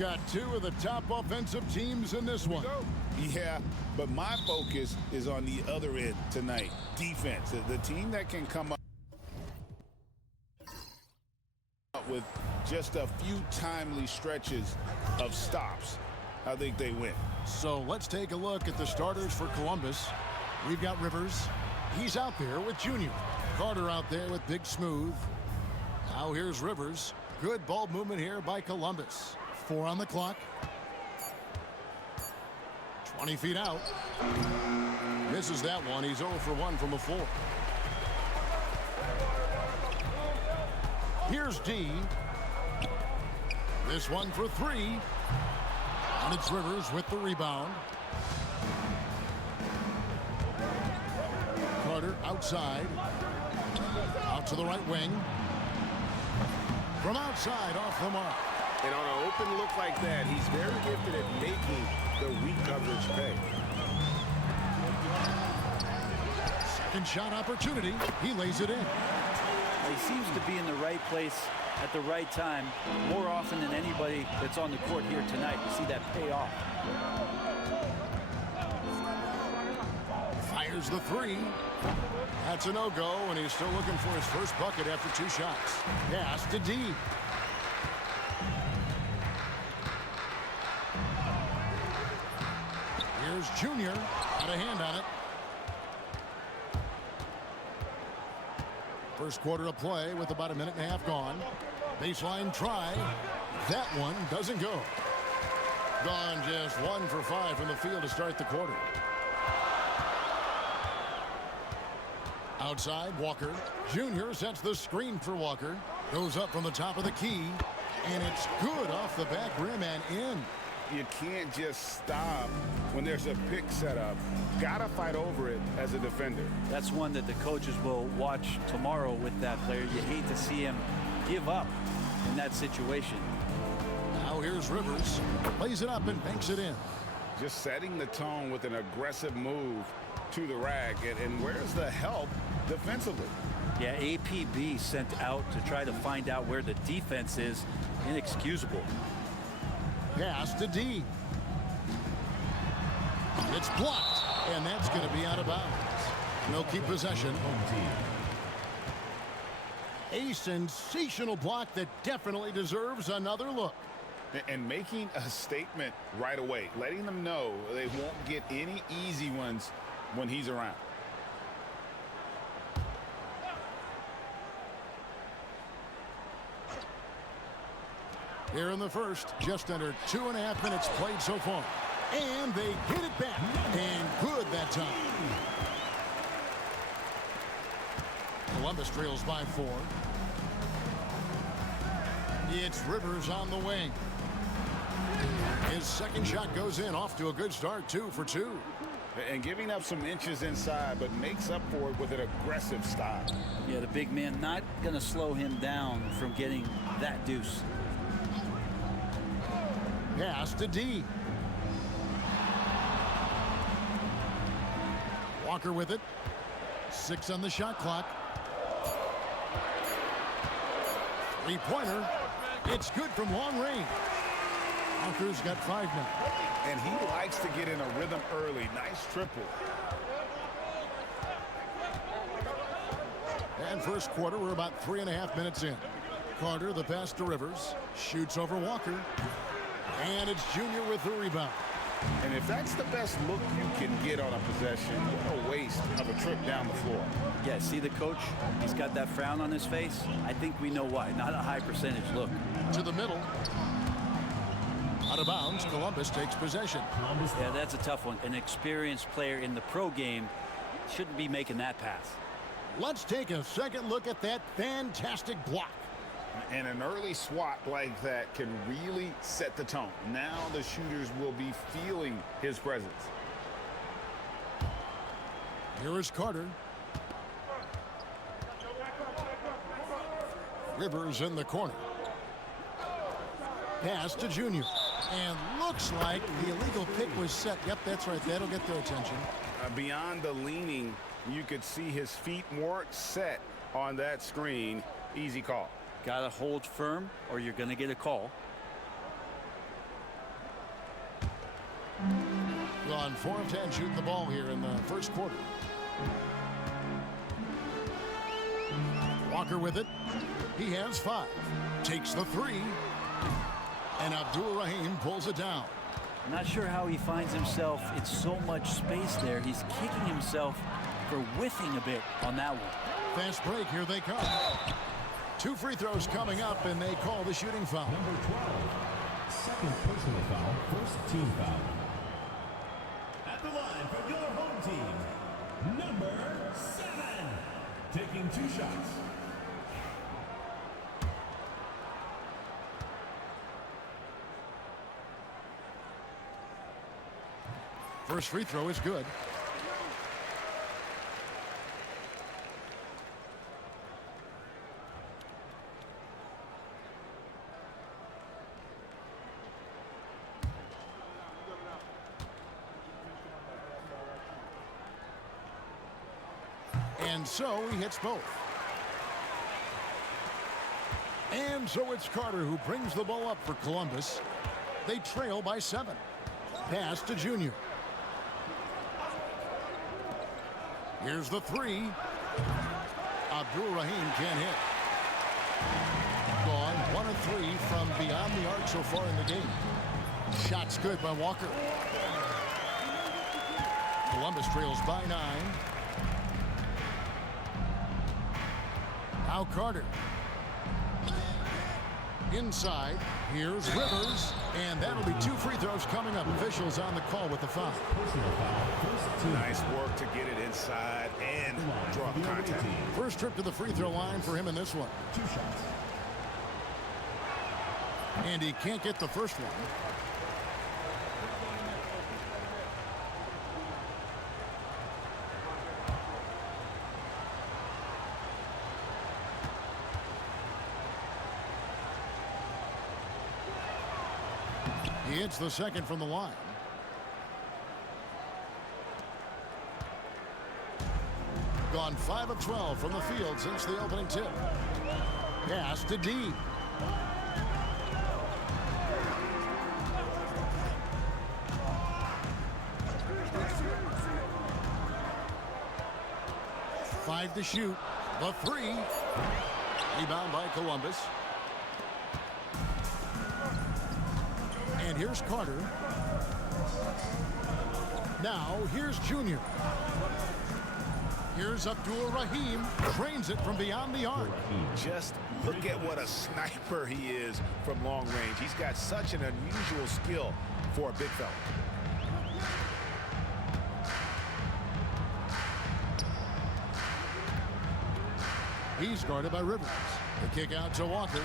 Got two of the top offensive teams in this one. Yeah, but my focus is on the other end tonight. Defense. The team that can come up with just a few timely stretches of stops, I think they win. So let's take a look at the starters for Columbus. We've got Rivers. He's out there with Junior. Carter out there with Big Smooth. Now here's Rivers. Good ball movement here by Columbus. 4 on the clock. 20 feet out. Misses that one. He's 0 for 1 from the floor. Here's D. This one for 3. And it's Rivers with the rebound. Carter outside. Out to the right wing. From outside, off the mark. And on an open look like that, he's very gifted at making the weak coverage pay. Second shot opportunity. He lays it in. He seems to be in the right place at the right time more often than anybody that's on the court here tonight. You see that pay off. Fires the 3. That's a no-go, and he's still looking for his first bucket after 2 shots. Pass to D. Here's Junior. Got a hand on it. First quarter of play with about a minute and a half gone. Baseline try. That one doesn't go. Gone just 1 for 5 from the field to start the quarter. Outside, Walker. Junior sets the screen for Walker. Goes up from the top of the key. And it's good off the back rim and in. You can't just stop when there's a pick set up. Gotta fight over it as a defender. That's one that the coaches will watch tomorrow with that player. You hate to see him give up in that situation. Now here's Rivers. Plays it up and banks it in. Just setting the tone with an aggressive move to the rack. And where's the help defensively? Yeah, APB sent out to try to find out where the defense is. Inexcusable. Pass to D. It's blocked, and that's going to be out of bounds. They'll keep possession. A sensational block that definitely deserves another look. And making a statement right away, letting them know they won't get any easy ones when he's around. Here in the first, just under 2.5 minutes played so far. And they get it back. And good that time. Columbus trails by 4. It's Rivers on the wing. His second shot goes in, off to a good start, 2 for 2. And giving up some inches inside, but makes up for it with an aggressive style. Yeah, the big man not going to slow him down from getting that deuce. Pass to D. Walker with it. 6 on the shot clock. 3-pointer. It's good from long range. Walker's got 5 now. And he likes to get in a rhythm early. Nice triple. And first quarter, we're about 3.5 minutes in. Carter, the pass to Rivers. Shoots over Walker. And it's Junior with the rebound. And if that's the best look you can get on a possession, what a waste of a trip down the floor. Yeah, see the coach? He's got that frown on his face. I think we know why. Not a high percentage look. To the middle. Out of bounds, Columbus takes possession. Yeah, that's a tough one. An experienced player in the pro game shouldn't be making that pass. Let's take a second look at that fantastic block. And an early swat like that can really set the tone. Now the shooters will be feeling his presence. Here is Carter. Rivers in the corner. Pass to Junior. And looks like the illegal pick was set. Yep, that's right. That'll get their attention. Beyond the leaning, you could see his feet weren't set on that screen. Easy call. Got to hold firm or you're going to get a call. Gone 4 of 10 shooting the ball here in the first quarter. Walker with it. He has 5. Takes the 3. And Abdur-Rahim pulls it down. Not sure how he finds himself in so much space there. He's kicking himself for whiffing a bit on that one. Fast break. Here they come. 2 free throws coming up, and they call the shooting foul. Number 12. Second personal foul. First team foul. At the line for your home team. Number 7. Taking 2 shots. First free throw is good. And so he hits both. And so it's Carter who brings the ball up for Columbus. They trail by 7. Pass to Junior. Here's the 3. Abdur-Rahim can't hit. Gone 1 of 3 from beyond the arc so far in the game. Shots good by Walker. Columbus trails by 9. Now Carter. Inside. Here's Rivers. And that'll be 2 free throws coming up. Officials on the call with the foul. Nice work to get it inside and draw contact. First trip to the free throw line for him in this one. 2 shots. And he can't get the first one. He hits the second from the line. Gone 5 of 12 from the field since the opening tip. Pass to D. Five to shoot. The 3. Rebound by Columbus. And here's Carter. Now here's Junior. Here's Abdur-Rahim. Trains it from beyond the arc. Just look at what a sniper he is from long range. He's got such an unusual skill for a big fella. He's guarded by Rivers. The kick out to Walker.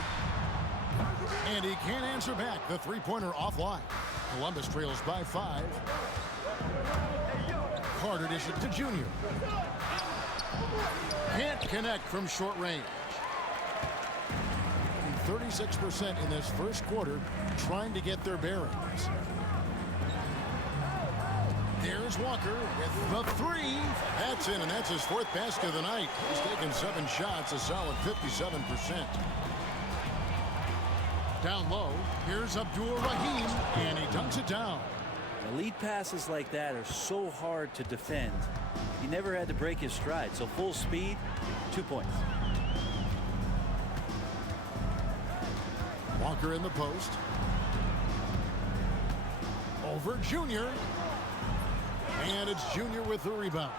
And he can't answer back. The three-pointer offline. Columbus trails by 5. Carter dishes to Junior. Can't connect from short range. 36% in this first quarter trying to get their bearings. There's Walker with the 3. That's in, and that's his 4th basket of the night. He's taken 7 shots, a solid 57%. Down low, here's Abdur-Rahim, and he dunks it down. Elite passes like that are so hard to defend. He never had to break his stride, so full speed, 2 points. Walker in the post. Over Junior. And it's Junior with the rebound.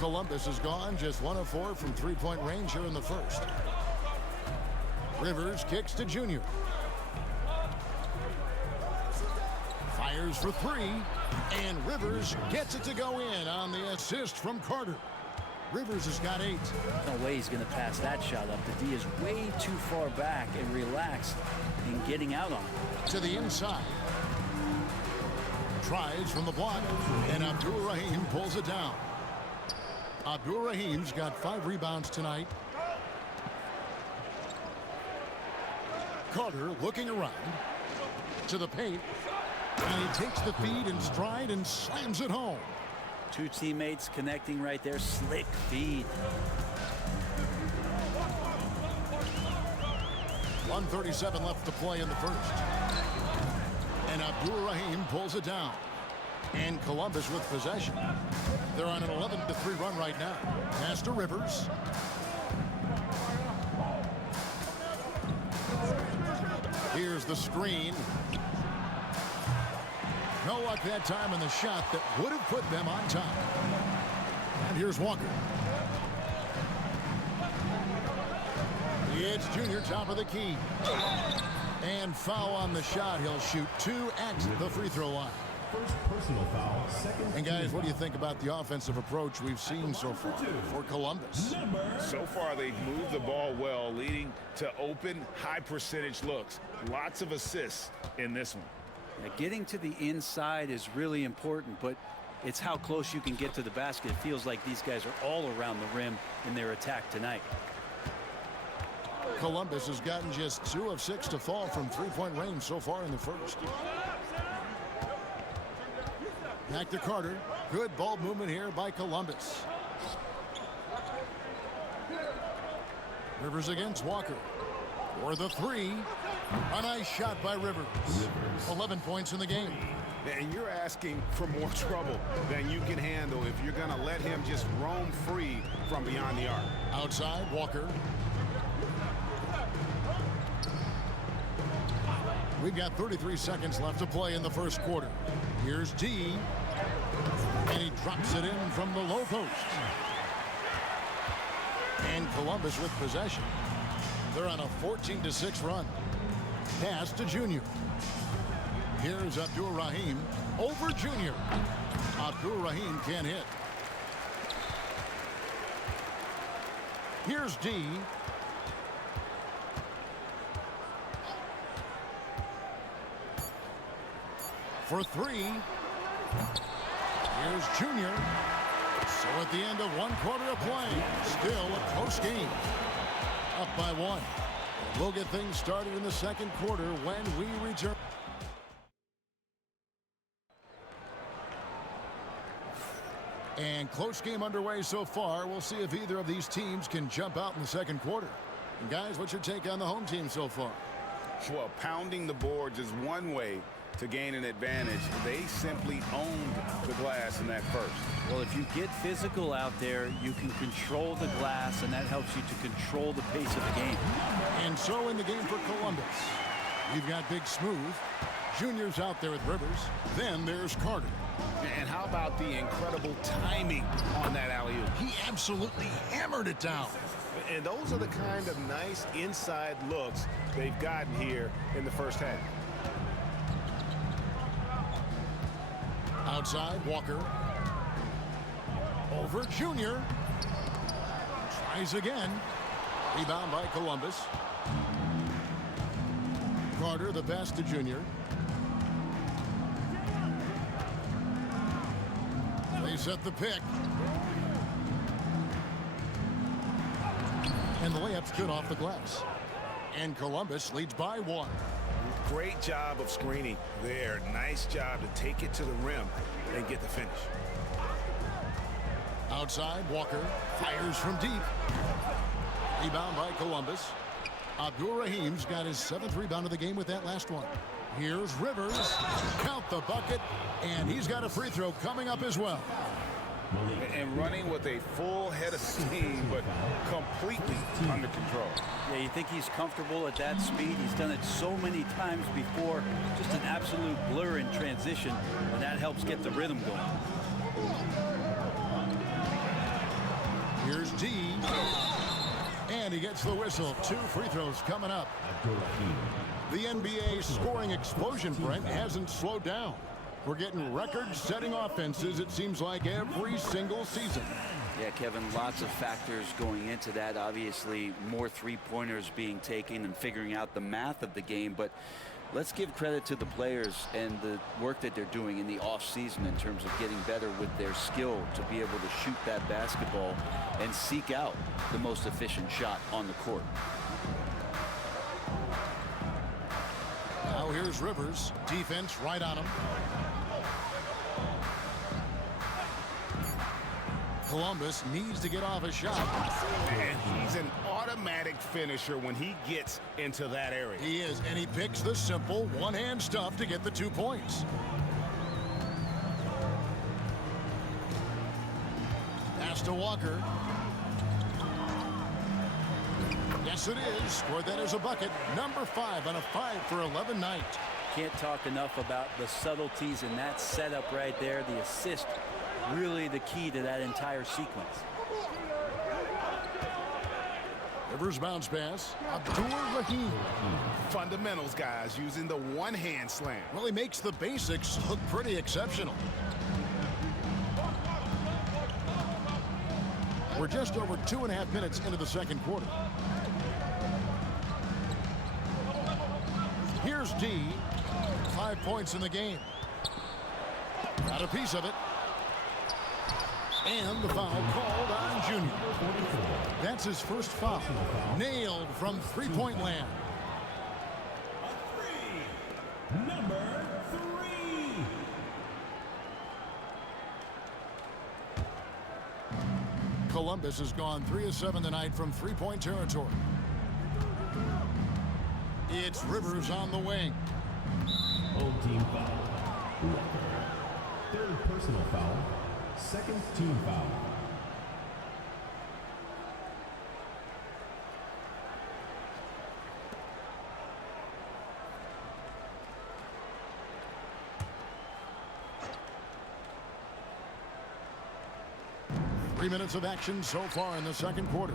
Columbus is gone, just 1 of 4 from three-point range here in the first. Rivers kicks to Junior. Fires for 3. And Rivers gets it to go in on the assist from Carter. Rivers has got 8. No way he's going to pass that shot up. The D is way too far back and relaxed in getting out on it. To the inside. Tries from the block, and Abdur-Rahim pulls it down. Abdur-Rahim's got 5 rebounds tonight. Carter looking around to the paint, and he takes the feed in stride and slams it home. 2 teammates connecting right there. Slick feed. 1:37 left to play in the first. And Abdur-Rahim pulls it down. And Columbus with possession. They're on an 11-3 run right now. Pass to Rivers. Here's the screen. No luck that time in the shot that would have put them on top. And here's Walker. It's Junior, top of the key. And foul on the shot. He'll shoot 2 at the free throw line. First personal foul, second. And guys, what do you think about the offensive approach we've seen so far for Columbus? So far, they've moved the ball well, leading to open, high-percentage looks. Lots of assists in this one. Yeah, getting to the inside is really important, but it's how close you can get to the basket. It feels like these guys are all around the rim in their attack tonight. Columbus has gotten just 2 of 6 to fall from three-point range so far in the first. Back to Carter. Good ball movement here by Columbus. Rivers against Walker. For the 3. A nice shot by Rivers. 11 points in the game. And you're asking for more trouble than you can handle if you're going to let him just roam free from beyond the arc. Outside, Walker. We've got 33 seconds left to play in the first quarter. Here's D. And he drops it in from the low post. And Columbus with possession. They're on a 14-6 run. Pass to Junior. Here's Abdur-Rahim over Junior. Abdur-Rahim can't hit. Here's D. For 3. Here's Junior. So at the end of 1 quarter of play, still a close game. Up by 1. We'll get things started in the second quarter when we return. And close game underway so far. We'll see if either of these teams can jump out in the second quarter. And guys, what's your take on the home team so far? Well, pounding the boards is one way to gain an advantage. They simply owned the glass in that first. Well, if you get physical out there, you can control the glass, and that helps you to control the pace of the game. And so in the game for Columbus, you've got Big Smooth. Junior's out there with Rivers. Then there's Carter. And how about the incredible timing on that alley-oop? He absolutely hammered it down. And those are the kind of nice inside looks they've gotten here in the first half. Outside, Walker. Over Junior. Tries again. Rebound by Columbus. Carter, the pass to Junior. They set the pick. And the layup's good off the glass. And Columbus leads by 1. Great job of screening there. Nice job to take it to the rim and get the finish. Outside, Walker fires from deep. Rebound by Columbus. Abdur-Rahim's got his 7th rebound of the game with that last one. Here's Rivers. Count the bucket. And he's got a free throw coming up as well. And running with a full head of steam, but completely under control. Yeah, you think he's comfortable at that speed. He's done it so many times before. Just an absolute blur in transition, and that helps get the rhythm going. Here's D. And he gets the whistle. 2 free throws coming up. The NBA scoring explosion, Brent, hasn't slowed down. We're getting record-setting offenses, it seems like, every single season. Yeah, Kevin, lots of factors going into that. Obviously, more three-pointers being taken and figuring out the math of the game. But let's give credit to the players and the work that they're doing in the off-season in terms of getting better with their skill to be able to shoot that basketball and seek out the most efficient shot on the court. Now here's Rivers. Defense right on him. Columbus needs to get off a shot. And he's an automatic finisher when he gets into that area. He is, and he picks the simple one-hand stuff to get the 2 points. Pass to Walker. Yes, it is. Scored that as a bucket. Number 5 on a 5-for-11 night. Can't talk enough about the subtleties in that setup right there. The assist, really the key to that entire sequence. Rivers bounce pass. Abdur-Rahim. Fundamentals, guys, using the one-hand slam. Well, he makes the basics look pretty exceptional. We're just over 2.5 minutes into the second quarter. Here's D. 5 points in the game. Got a piece of it. And the foul called on Junior. That's his first foul. Nailed from three-point land. Number 3. Columbus has gone 3 of 7 tonight from three-point territory. It's Rivers on the wing. Home team foul. Walker. Third personal foul. Second team foul. Three minutes of action so far in the second quarter.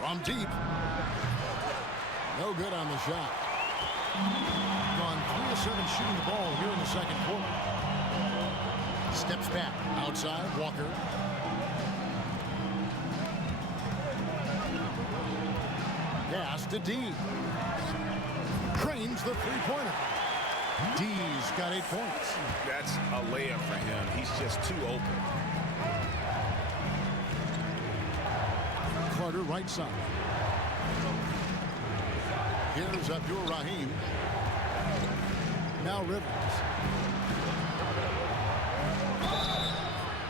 From deep. No good on the shot. Gone 3 of 7 shooting the ball here in the second quarter. Steps back. Outside, Walker. Pass to D. Cranes the three-pointer. D's got 8 points. That's a layup for him. He's just too open. Carter right side. Here's Abdur-Rahim. Now Rivers.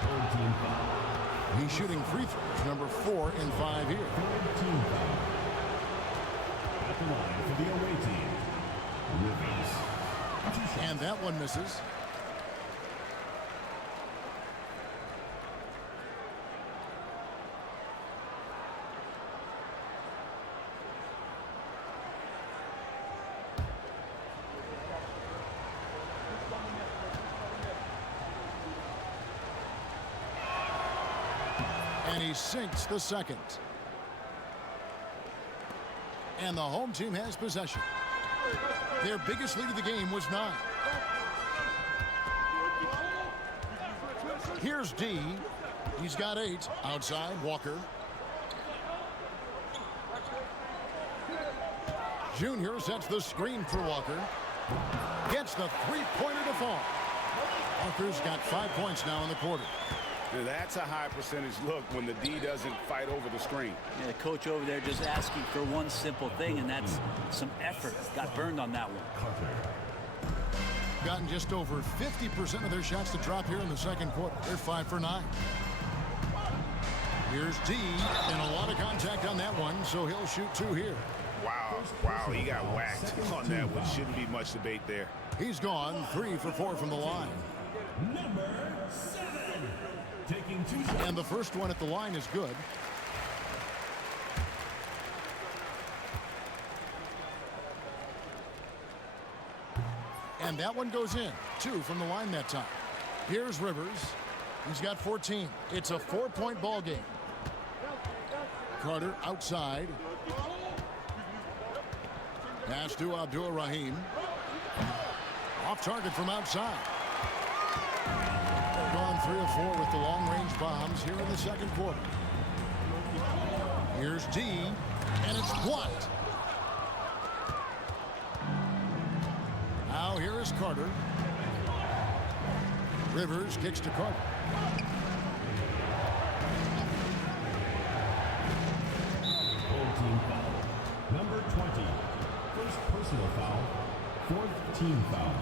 Home team foul. He's shooting free throws. Number 4 in 5 here. Third team foul. At the line for the away team. Rivers. 2 shots. And that one misses. And he sinks the second. And the home team has possession. Their biggest lead of the game was 9. Here's D. He's got 8. Outside, Walker. Junior sets the screen for Walker. Gets the three-pointer to fall. Walker's got 5 points now in the quarter. That's a high percentage look when the D doesn't fight over the screen. Yeah, the coach over there just asking for one simple thing, and that's some effort. Got burned on that one. Gotten just over 50% of their shots to drop here in the second quarter. They're 5 for 9. Here's D, and a lot of contact on that one, so he'll shoot 2 here. Wow, he got whacked on that one. Shouldn't be much debate there. He's gone 3 for 4 from the line. Number 7. Taking 2 shots. And the first one at the line is good. And that one goes in. 2 from the line that time. Here's Rivers. He's got 14. It's a 4-point ball game. Carter outside. Pass to Abdur-Rahim. Off target from outside. Gone 3 of 4 with the long-range bombs here in the second quarter. Here's D, and it's blocked. Now here is Carter. Rivers kicks to Carter. Home team foul. Number 20. First personal foul. Fourth team foul.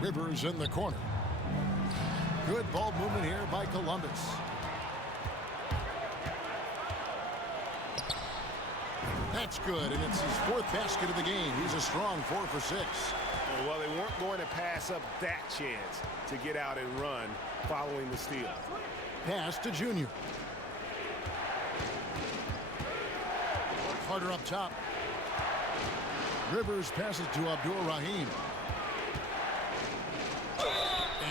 Rivers in the corner. Good ball movement here by Columbus. That's good, and it's his 4th basket of the game. He's a strong 4 for 6. Well, they weren't going to pass up that chance to get out and run following the steal. Pass to Junior. Carter up top. Rivers passes to Abdur-Rahim.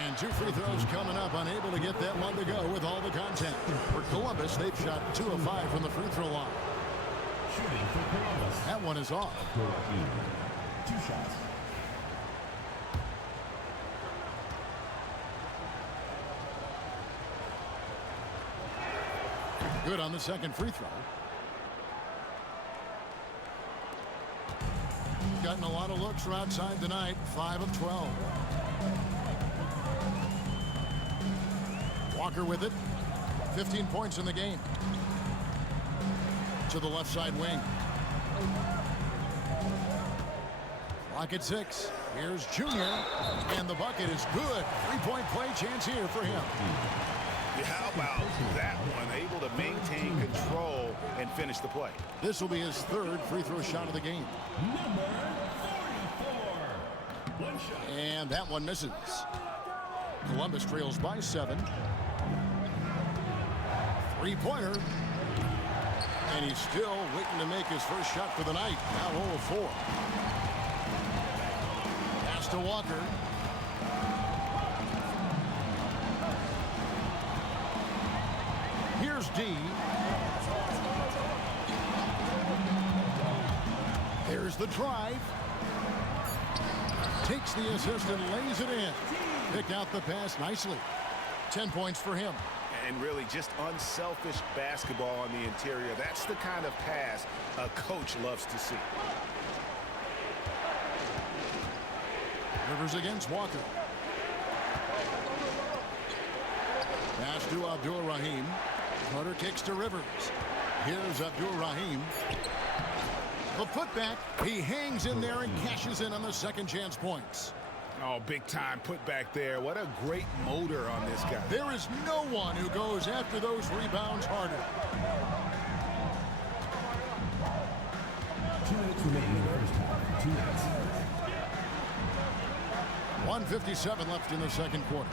And 2 free throws coming up. Unable to get that one to go with all the contact. For Columbus, they've shot 2 of 5 from the free throw line. Shooting for Columbus. That one is off. Abdur-Rahim. 2 shots. Good on the second free throw. Gotten a lot of looks from outside tonight. 5 of 12. Walker with it. 15 points in the game. To the left side wing. Clock at 6. Here's Junior. And the bucket is good. 3-point play chance here for him. Yeah, how about that one? Able to maintain control and finish the play. This will be his 3rd free throw shot of the game. Number 44. 1 shot. And that one misses. Columbus trails by 7. 3-pointer. And he's still waiting to make his first shot for the night. Now 0 of 4. Pass to Walker. Here's D. There's the drive. Takes the assist and lays it in. Picked out the pass nicely. 10 points for him. And really just unselfish basketball on the interior. That's the kind of pass a coach loves to see. Rivers against Walker. Pass to Abdur-Rahim. Carter kicks to Rivers. Here's Abdur-Rahim. The putback. He hangs in there and cashes in on the second chance points. Oh, big time put back there. What a great motor on this guy. There is no one who goes after those rebounds harder. 2 minutes remaining in the first half. 2 minutes. 1:57 left in the second quarter.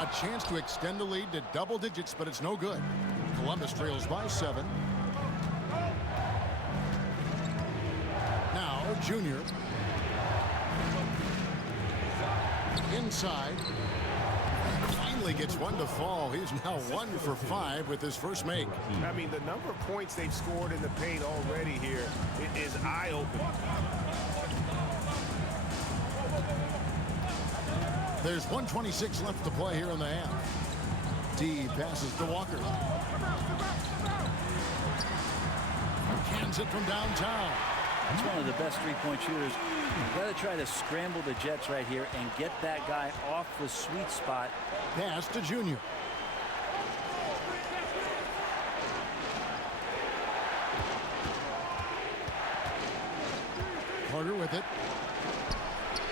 A chance to extend the lead to double digits, but it's no good. Columbus trails by 7. Now, Junior. Inside. Finally gets one to fall. He's now 1 for 5 with his first make. I mean, the number of points they've scored in the paint already here is eye-opening. There's 1:26 left to play here in the half. D passes to Walker. Cans it from downtown. He's one of the best 3-point shooters. You've got to try to scramble the Jets right here and get that guy off the sweet spot. Pass to Junior. Carter with it.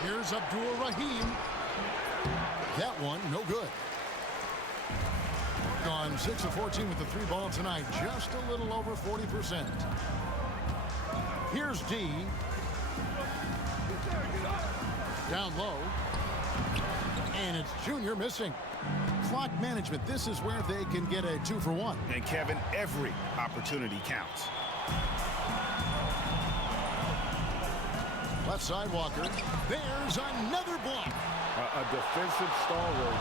Here's Abdur-Rahim. That one, no good. Gone 6 of 14 with the 3 ball tonight. Just a little over 40%. Here's D. Down low. And it's Junior missing. Clock management. This is where they can get a 2 for 1. And Kevin, every opportunity counts. Left side Walker. There's another block. A defensive stalwart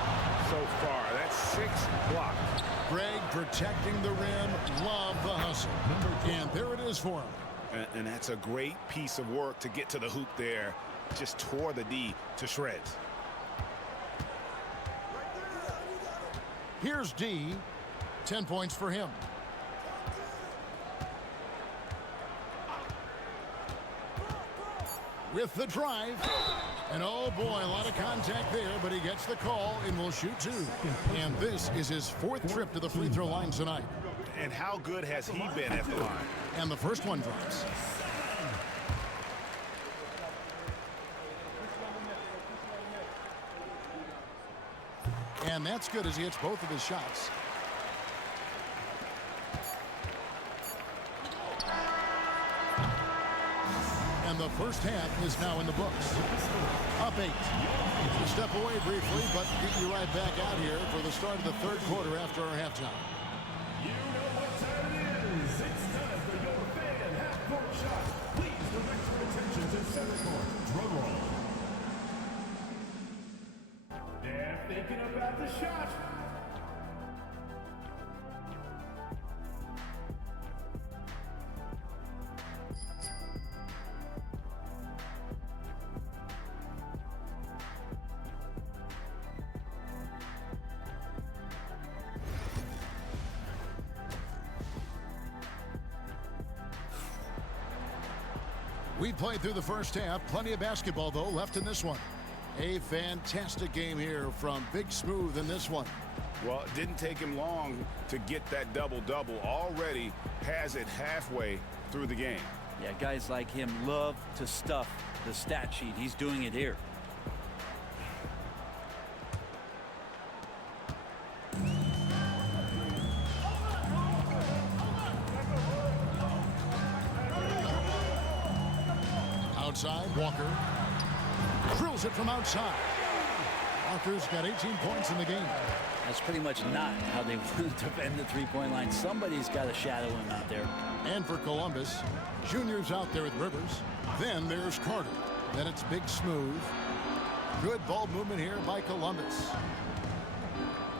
so far. That's 6 blocks. Greg protecting the rim. Love the hustle. And there it is for him. And that's a great piece of work to get to the hoop there. Just tore the D to shreds. Here's D. 10 points for him. With the drive. And oh boy, a lot of contact there, but he gets the call and will shoot 2. And this is his 4th trip to the free throw line tonight. And how good has he been at the line? And the first one drops. And that's good as he hits both of his shots. First half is now in the books. Up 8. We'll step away briefly, but get you right back out here for the start of the third quarter after our halftime. You know what time it is. It's time for your fan half-court shot. Please direct your attention to center court. Drum roll. They're thinking about the shot. We played through the first half. Plenty of basketball, though, left in this one. A fantastic game here from Big Smooth in this one. Well, it didn't take him long to get that double-double. Already has it halfway through the game. Yeah, guys like him love to stuff the stat sheet. He's doing it here. Outside, Walker drills it from outside. Walker's got 18 points in the game. That's pretty much not how they want to defend the three-point line. Somebody's got to shadow him out there. And for Columbus, Junior's out there with Rivers. Then there's Carter. Then it's Big Smooth. Good ball movement here by Columbus.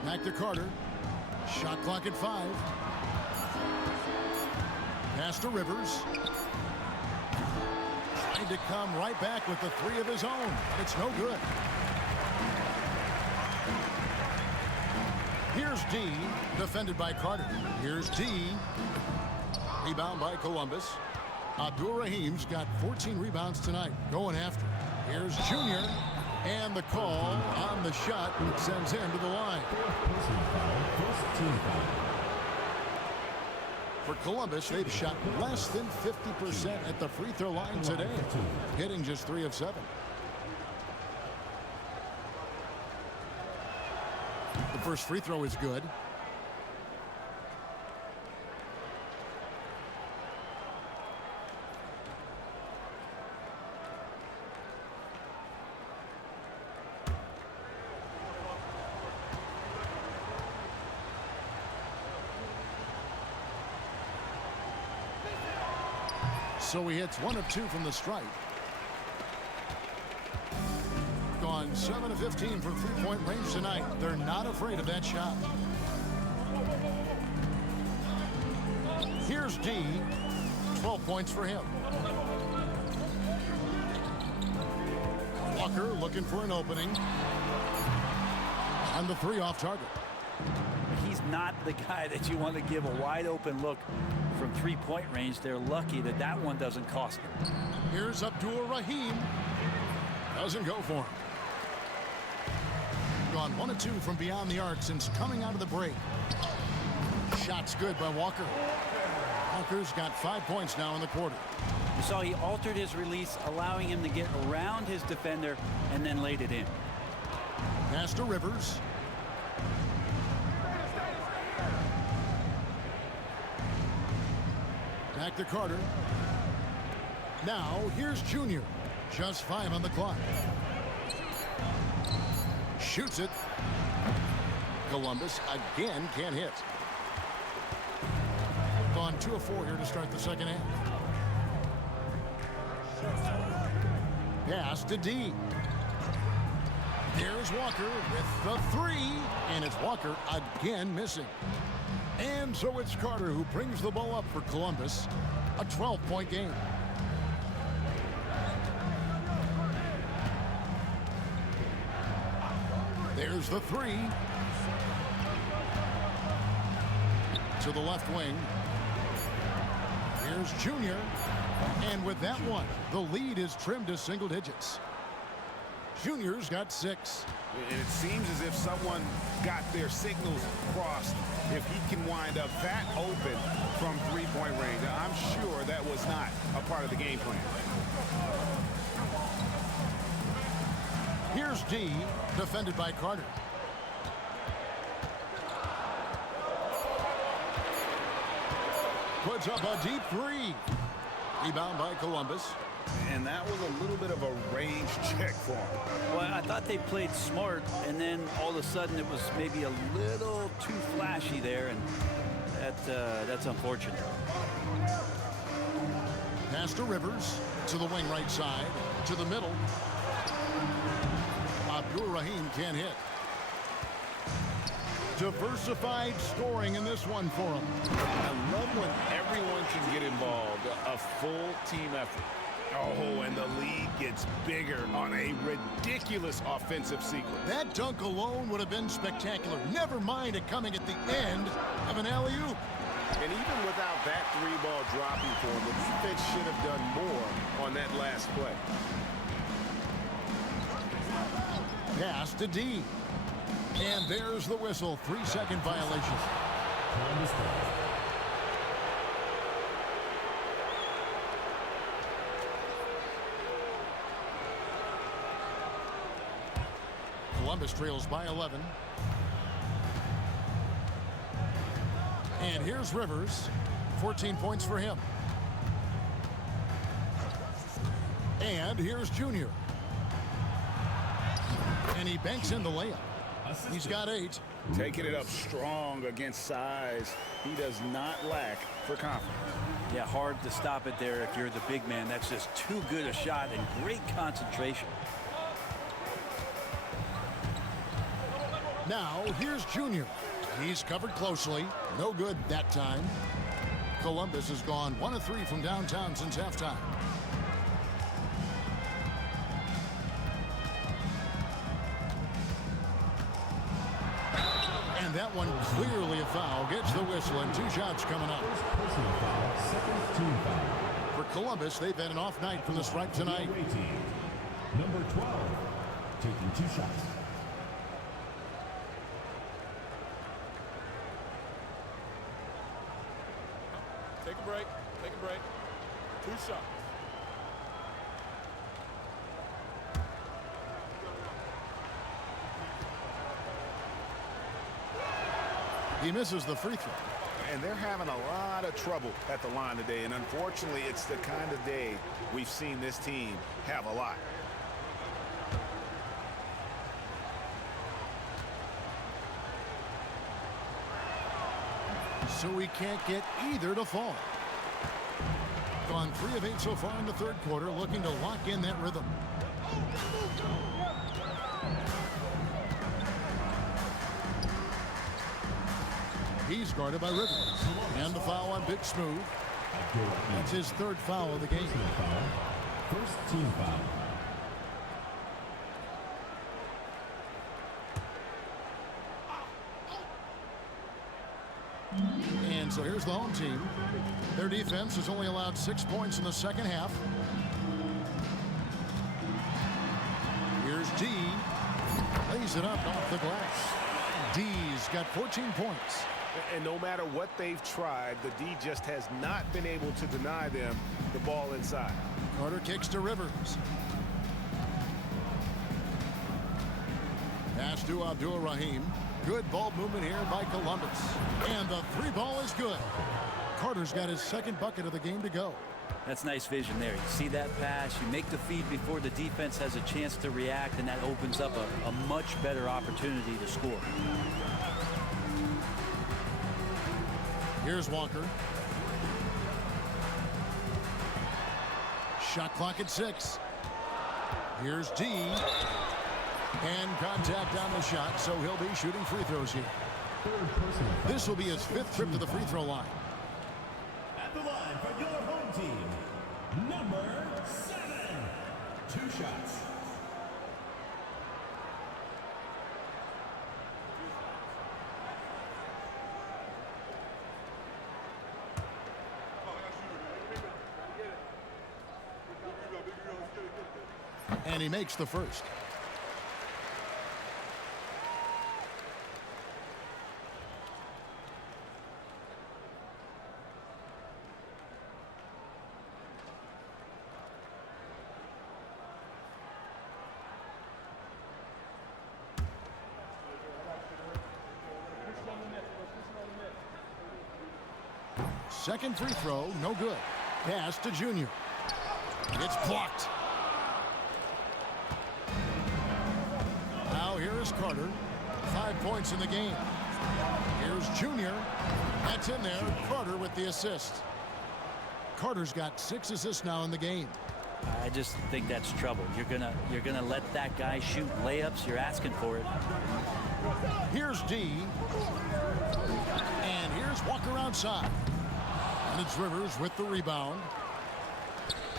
Back to Carter. Shot clock at 5. Pass to Rivers. Trying to come right back with the 3 of his own. It's no good. Here's D, defended by Carter. Here's D. Rebound by Columbus. Abdur-Rahim's got 14 rebounds tonight. Going after. Here's Junior. And the call on the shot sends him to the line. First team foul. For Columbus, they've shot less than 50% at the free throw line today, hitting just 3 of 7. The first free throw is good. So he hits 1 of 2 from the stripe. Gone 7 of 15 from three-point range tonight. They're not afraid of that shot. Here's D. 12 points for him. Walker looking for an opening. On the 3 off target. He's not the guy that you want to give a wide open look from three-point range. They're lucky that that one doesn't cost them. Here's Abdur-Rahim. Doesn't go for him. Gone 1 of 2 from beyond the arc since coming out of the break. Shot's good by Walker. Walker's got 5 points now in the quarter. You saw he altered his release, allowing him to get around his defender and then laid it in. Pass to Rivers. Back to Carter. Now here's Junior. Just 5 on the clock. Shoots it. Columbus again can't hit. Gone 2 of 4 here to start the second half. Pass to D. There's Walker with the 3, and it's Walker again missing. And so it's Carter who brings the ball up for Columbus. A 12-point game. There's the 3. To the left wing. Here's Junior. And with that one, the lead is trimmed to single digits. Junior's got 6. And it seems as if someone got their signals crossed if he can wind up that open from three-point range. I'm sure that was not a part of the game plan. Here's D, defended by Carter. Puts up a deep 3. Rebound by Columbus. And that was a little bit of a range check for him. Well, I thought they played smart, and then all of a sudden it was maybe a little too flashy there, and that's unfortunate. Pass to Rivers, to the wing right side, to the middle. Abdur-Rahim can't hit. Diversified scoring in this one for him. I love when everyone can get involved, a full team effort. Oh, and the lead gets bigger on a ridiculous offensive sequence. That dunk alone would have been spectacular. Never mind it coming at the end of an alley-oop. And even without that three-ball dropping for him, the defense should have done more on that last play. Pass to D. And there's the whistle. 3-second violation. Columbus ball. Columbus trails by 11. And here's Rivers. 14 points for him. And here's Junior. And he banks in the layup. He's got 8. Taking it up strong against size. He does not lack for confidence. Yeah, hard to stop it there if you're the big man. That's just too good a shot and great concentration. Now, here's Junior. He's covered closely. No good that time. Columbus has gone 1 of 3 from downtown since halftime. And that one clearly a foul. Gets the whistle and 2 shots coming up. First personal foul, second team foul. For Columbus, they've had an off night from the stripe tonight. Away team. Number 12, taking 2 shots. Take a break. Take a break. 2 shots. He misses the free throw. And they're having a lot of trouble at the line today. And unfortunately, it's the kind of day we've seen this team have a lot. So he can't get either to fall. Gone 3 of 8 so far in the third quarter, looking to lock in that rhythm. He's guarded by Rivers. And the foul on Big Smooth. That's his 3rd foul of the game. First team foul. And so here's the home team. Their defense has only allowed 6 points in the second half. Here's D. Lays it up off the glass. D's got 14 points. And no matter what they've tried, the D just has not been able to deny them the ball inside. Carter kicks to Rivers. Pass to Abdur-Rahim. Good ball movement here by Columbus. And the 3 ball is good. Carter's got his 2nd bucket of the game to go. That's nice vision there. You see that pass, you make the feed before the defense has a chance to react, and that opens up a much better opportunity to score. Here's Walker. Shot clock at 6. Here's D. And contact on the shot, so he'll be shooting free throws here. This will be his 5th trip to the free throw line. At the line for your home team, number 7. 2 shots. And he makes the first. Second free throw, no good. Pass to Junior. It's blocked. Now here is Carter. 5 points in the game. Here's Junior. That's in there. Carter with the assist. Carter's got 6 assists now in the game. I just think that's trouble. You're gonna let that guy shoot layups. You're asking for it. Here's D. And here's Walker outside. And it's Rivers with the rebound.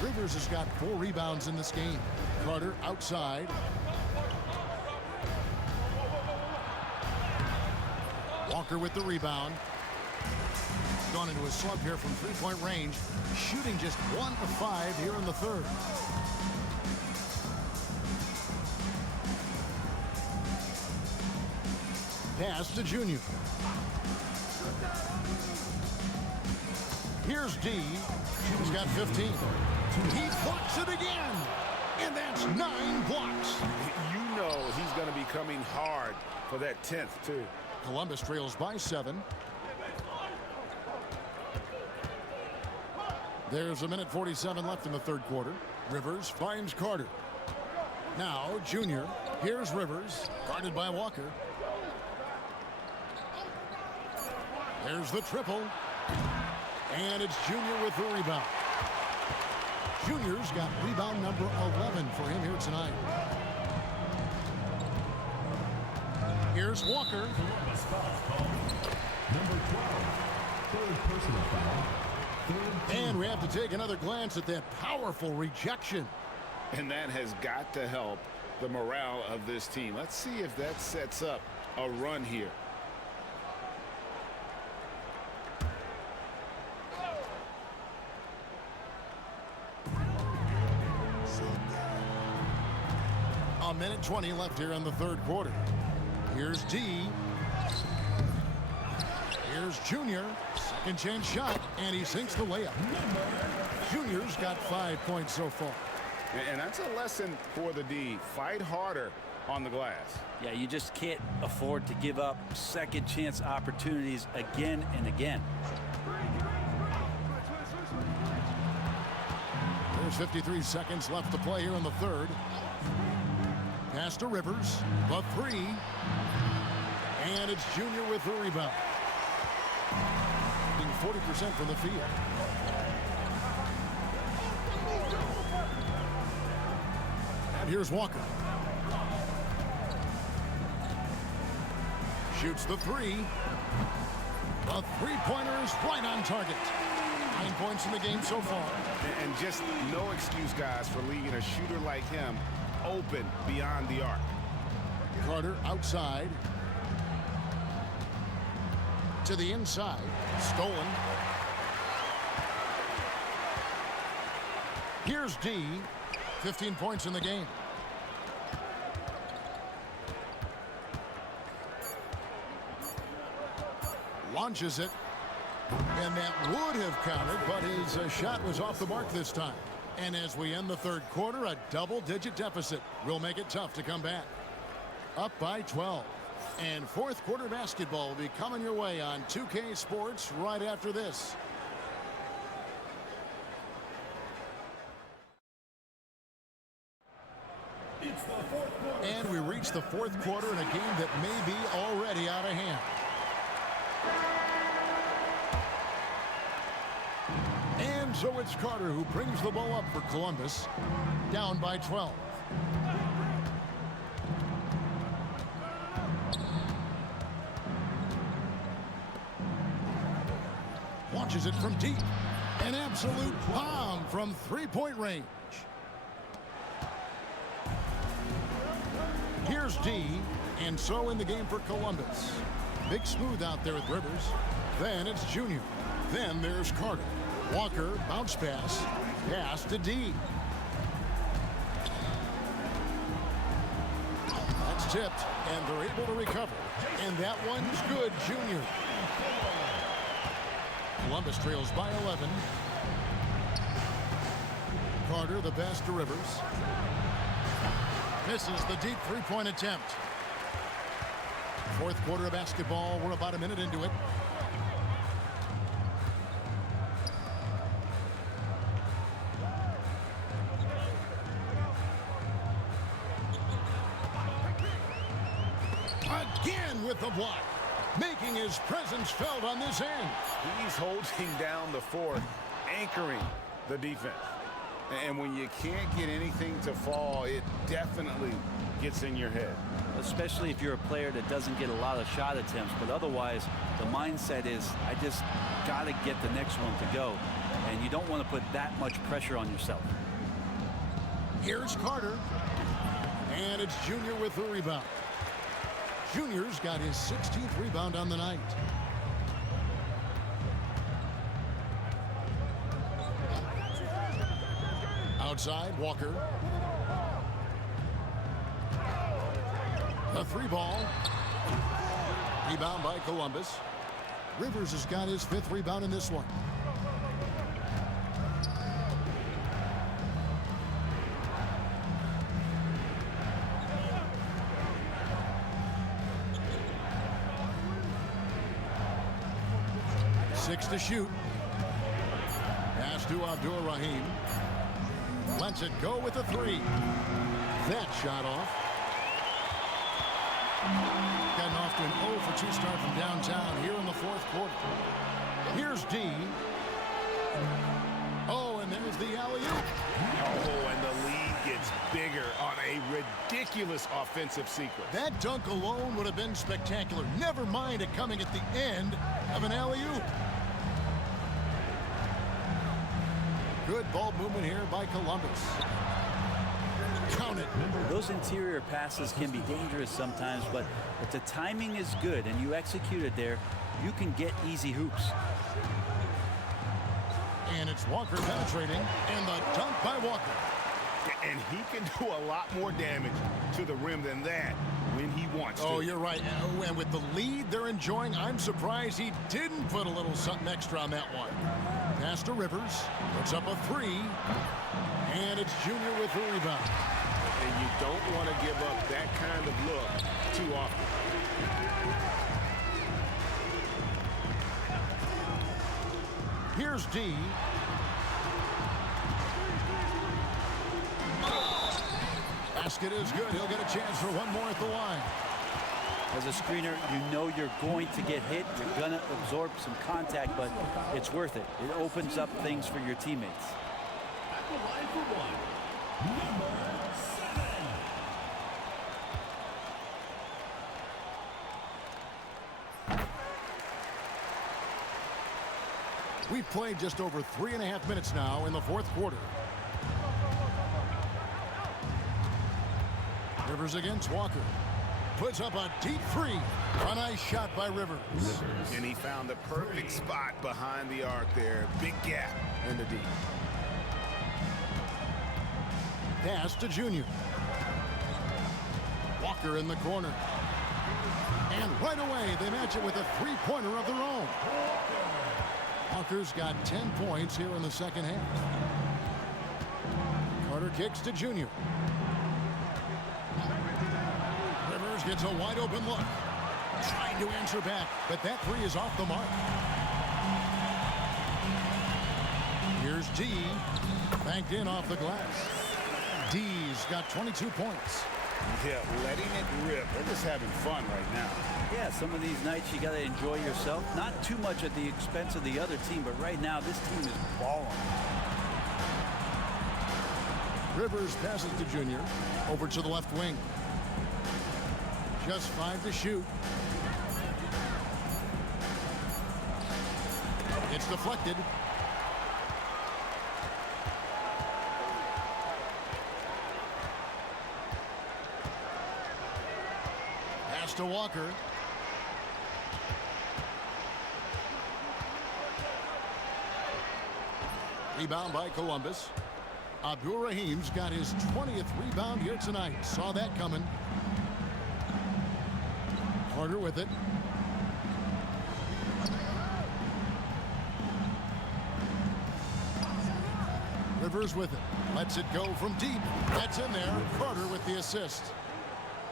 Rivers has got 4 rebounds in this game. Carter outside. Walker with the rebound. Gone into a slump here from three-point range. Shooting just 1 of 5 here in the third. Pass to Junior. Here's D. He's got 15. He blocks it again. And that's 9 blocks. You know he's going to be coming hard for that 10th, too. Columbus trails by 7. There's a minute 47 left in the third quarter. Rivers finds Carter. Now Junior. Here's Rivers, guarded by Walker. There's the triple. And it's Junior with the rebound. Junior's got rebound number 11 for him here tonight. Here's Walker. Number 12, third personal foul. And we have to take another glance at that powerful rejection. And that has got to help the morale of this team. Let's see if that sets up a run here. A minute 20 left here in the third quarter. Here's D. Here's Junior. Second chance shot, and he sinks the layup. Junior's got 5 points so far. And that's a lesson for the D. Fight harder on the glass. Yeah, you just can't afford to give up second chance opportunities again and again. There's 53 seconds left to play here in the third. Pass to Rivers. The 3. And it's Junior with the rebound. 40% from the field. And here's Walker. Shoots the 3. The three-pointer is right on target. 9 points in the game so far. And just no excuse, guys, for leaving a shooter like him open beyond the arc. Carter outside. To the inside. Stolen. Here's D. 15 points in the game. Launches it. And that would have counted, but his shot was off the mark this time. And as we end the third quarter, a double-digit deficit will make it tough to come back. Up by 12. And fourth quarter basketball will be coming your way on 2K Sports right after this. And we reach the fourth quarter in a game that may be already out of hand. And so it's Carter who brings the ball up for Columbus, down by 12. Launches it from deep. An absolute bomb from three-point range. Here's D, and so in the game for Columbus. Big Smooth out there with Rivers. Then it's Junior. Then there's Carter. Walker, bounce pass. Pass to D. That's tipped, and they're able to recover. And that one's good, Junior. Columbus trails by 11. Carter, the pass to Rivers. Misses the deep three-point attempt. Fourth quarter of basketball. We're about a minute into it. Again with the block. Making his presence felt on this end. He's holding down the fort, anchoring the defense. And when you can't get anything to fall, it definitely gets in your head. Especially if you're a player that doesn't get a lot of shot attempts, but otherwise the mindset is, I just got to get the next one to go. And you don't want to put that much pressure on yourself. Here's Carter. And it's Junior with the rebound. Junior's got his 16th rebound on the night. Outside, Walker. The three ball. Rebound by Columbus. Rivers has got his 5th rebound in this one. Six to shoot. Pass to Abdur-Rahim. Lets it go with a 3. That shot off. Gotten off to an 0 for 2 start from downtown here in the 4th quarter. Here's D. Oh, and there's the alley-oop. Oh, and the lead gets bigger on a ridiculous offensive sequence. That dunk alone would have been spectacular. Never mind it coming at the end of an alley-oop. Good ball movement here by Columbus. Count it. Those interior passes can be dangerous sometimes, but if the timing is good and you execute it there, you can get easy hoops. And it's Walker penetrating, and the dunk by Walker. And he can do a lot more damage to the rim than that when he wants to. Oh, you're right. Oh, and with the lead they're enjoying, I'm surprised he didn't put a little something extra on that one. Pass to Rivers. Puts up a 3. And it's Junior with the rebound. And you don't want to give up that kind of look too often. Here's D. Basket is good. He'll get a chance for one more at the line. As a screener, you know you're going to get hit. You're going to absorb some contact, but it's worth it. It opens up things for your teammates. At the line for one, number 7. We've played just over 3.5 minutes now in the 4th quarter. Rivers against Walker. Puts up a deep 3. A nice shot by Rivers. And he found the perfect spot behind the arc there. Big gap in the D. Pass to Junior. Walker in the corner. And right away, they match it with a 3-pointer of their own. Walker's got 10 points here in the second half. Carter kicks to Junior. Rivers gets a wide open look. Trying to answer back, but that 3 is off the mark. Here's D. Banked in off the glass. D's got 22 points. Yeah, letting it rip. They're just having fun right now. Yeah, some of these nights you got to enjoy yourself. Not too much at the expense of the other team, but right now this team is balling. Rivers passes to Junior. Over to the left wing. Just 5 to shoot. It's deflected. Pass to Walker. Rebound by Columbus. Abdur-Rahim's got his 20th rebound here tonight. Saw that coming. Carter with it. Rivers with it. Lets it go from deep. That's in there. Carter with the assist.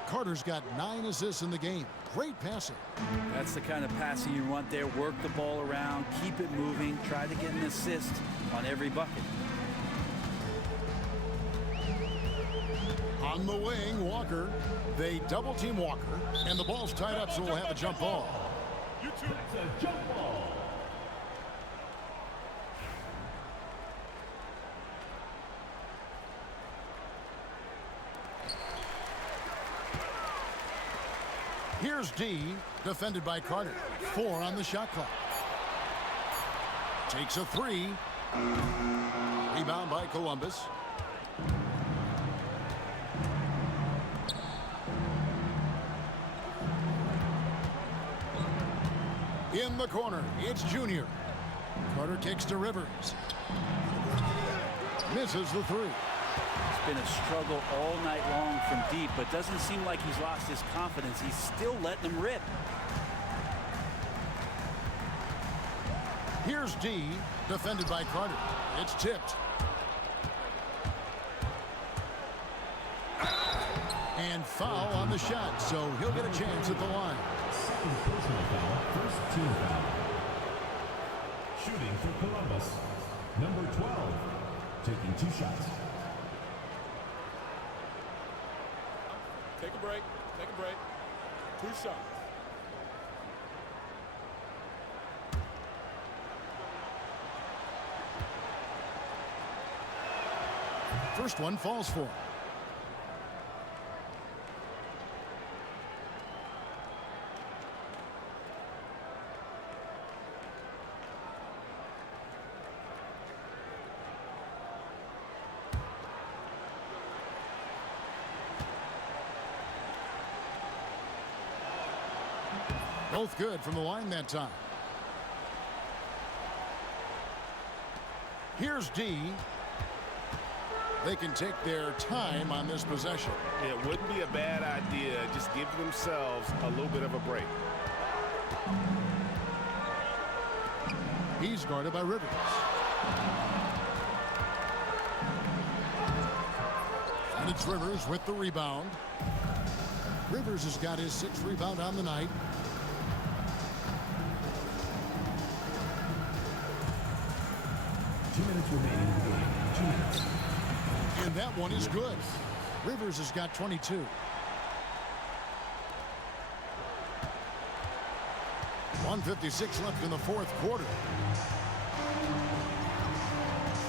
Carter's got 9 assists in the game. Great passer. That's the kind of passing you want there. Work the ball around, keep it moving, try to get an assist on every bucket. On the wing, Walker. They double team Walker, and the ball's tied up, so we'll have a jump ball. That's a jump ball. Here's D, defended by Carter. 4 on the shot clock. Takes a 3. Rebound by Columbus. In the corner, it's Junior. Carter kicks to Rivers. Misses the 3. It's been a struggle all night long from deep, but doesn't seem like he's lost his confidence. He's still letting them rip. Here's D, defended by Carter. It's tipped. And foul on the shot, so he'll get a chance at the line. Second personal foul, first team foul. Shooting for Columbus, number 12, taking 2 shots. Take a break. Take a break. 2 shots. First one falls for him. Both good from the line that time. Here's D. They can take their time on this possession. It wouldn't be a bad idea. Just give themselves a little bit of a break. He's guarded by Rivers. And it's Rivers with the rebound. Rivers has got his 6th rebound on the night. Remaining in the game. 2 minutes. And that one is good. Rivers has got 22. .156 left in the 4th quarter.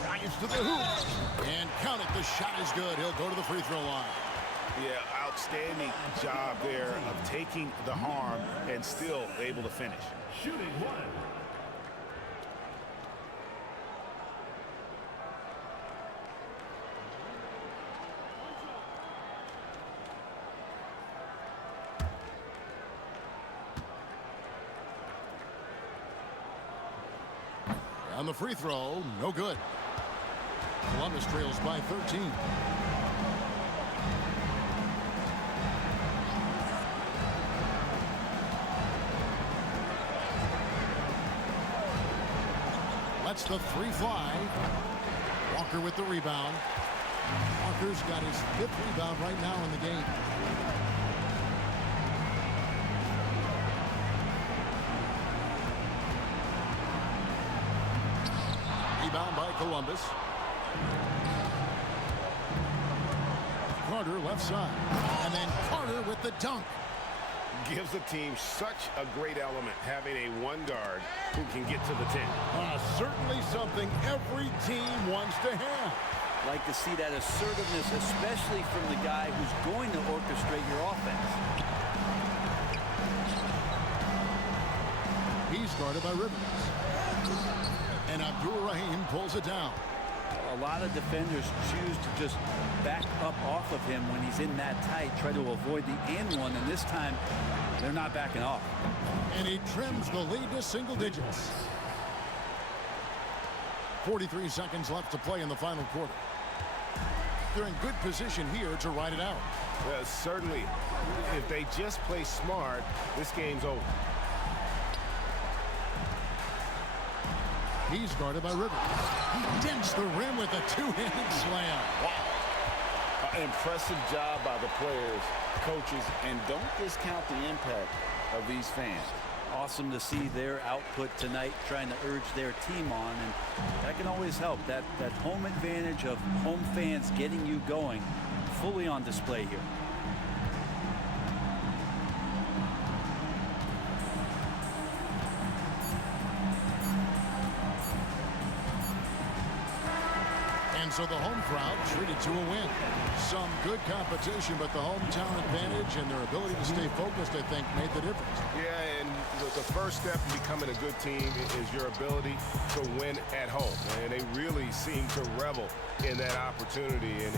Drives to the hoop. And count it, the shot is good. He'll go to the free throw line. Yeah, outstanding job there of taking the harm and still able to finish. Shooting 1. On the free throw, no good. Columbus trails by 13. Lets the 3 fly. Walker with the rebound. Walker's got his 5th rebound right now in the game. Rebound by Columbus. Carter left side. And then Carter with the dunk. Gives the team such a great element having a 1 guard who can get to the 10. Certainly something every team wants to have. Like to see that assertiveness, especially from the guy who's going to orchestrate your offense. He's guarded by Rivers. And Abdur-Rahim pulls it down. A lot of defenders choose to just back up off of him when he's in that tight, try to avoid the and one, and this time they're not backing off. And he trims the lead to single digits. 43 seconds left to play in the final quarter. They're in good position here to ride it out. Certainly, if they just play smart, this game's over. He's guarded by Rivers. He dents the rim with a 2-handed slam. Wow. Impressive job by the players, coaches, and don't discount the impact of these fans. Awesome to see their output tonight, trying to urge their team on, and that can always help. That home advantage of home fans getting you going, fully on display here. so the home crowd treated to a win. Some good competition, but the hometown advantage and their ability to stay focused, I think, made the difference. Yeah, and the first step in becoming a good team is your ability to win at home. And they really seem to revel in that opportunity. And